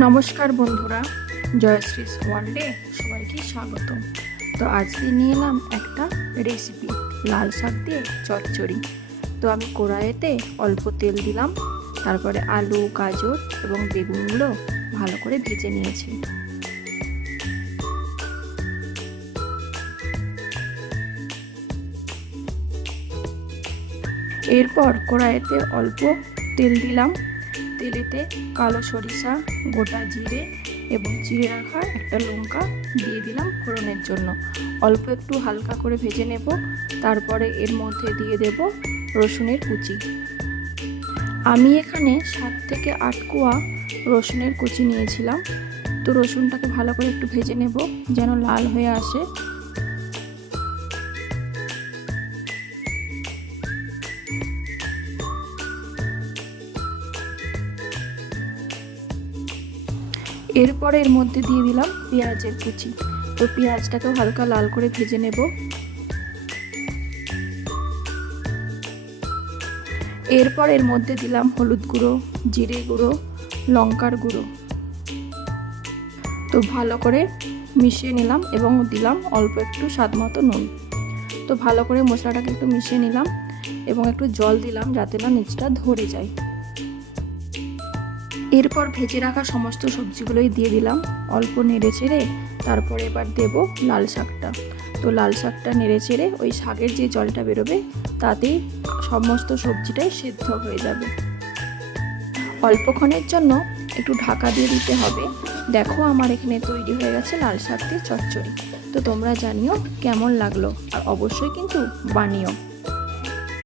নমস্কার বন্ধুরা, জয়শ্রীস ওয়ার্ল্ডে সবাইকে স্বাগত। তো আজকে নিয়ে এলাম একটা রেসিপি, লাল শাক দিয়ে চচ্চড়ি। তো আমি কড়াইতে অল্প তেল দিলাম, তারপরে আলু, গাজর এবং বেগুনগুলো ভালো করে ভেজে নিয়েছি। এরপর কড়াইতে অল্প তেল দিলাম, তেলেতে কালো সরিষা, গোটা জিরে এবং চিড়ে রাখা একটা লঙ্কা দিয়ে দিলাম ফোড়নের জন্য। অল্প একটু হালকা করে ভেজে নেব, তারপরে এর মধ্যে দিয়ে দেব রসুনের কুচি। আমি এখানে 7 থেকে 8 কোয়া রসুনের কুচি নিয়েছিলাম। তো রসুনটাকে ভালো করে একটু ভেজে নেব যেন লাল হয়ে আসে। এরপরে এর মধ্যে দিয়ে দিলাম পেঁয়াজের কুচি। তো পেঁয়াজটাকেও হালকা লাল করে ভেজে নেব। এরপর এর মধ্যে দিলাম হলুদ গুঁড়ো, জিরে গুঁড়ো, লঙ্কার গুঁড়ো। তো ভালো করে মিশিয়ে নিলাম এবং দিলাম অল্প একটু স্বাদ মতো নুন। তো ভালো করে মশলাটাকে একটু মিশিয়ে নিলাম এবং একটু জল দিলাম যাতে না নিচটা ধরে যায়। এরপর ভেজে রাখা সমস্ত সবজিগুলোই দিয়ে দিলাম, অল্প নেড়ে চেড়ে তারপরে এবার দেব লাল শাকটা। তো লাল শাকটা নেড়ে চেড়ে ওই শাকের যে জলটা বেরোবে তাতেই সমস্ত সবজিটাই সেদ্ধ হয়ে যাবে। অল্পক্ষণের জন্য একটু ঢাকা দিয়ে দিতে হবে। দেখো আমার এখানে তৈরি হয়ে গেছে লাল শাক দিয়ে চচ্চড়ি। তো তোমরা জানিও কেমন লাগলো, আর অবশ্যই কিন্তু বানিও।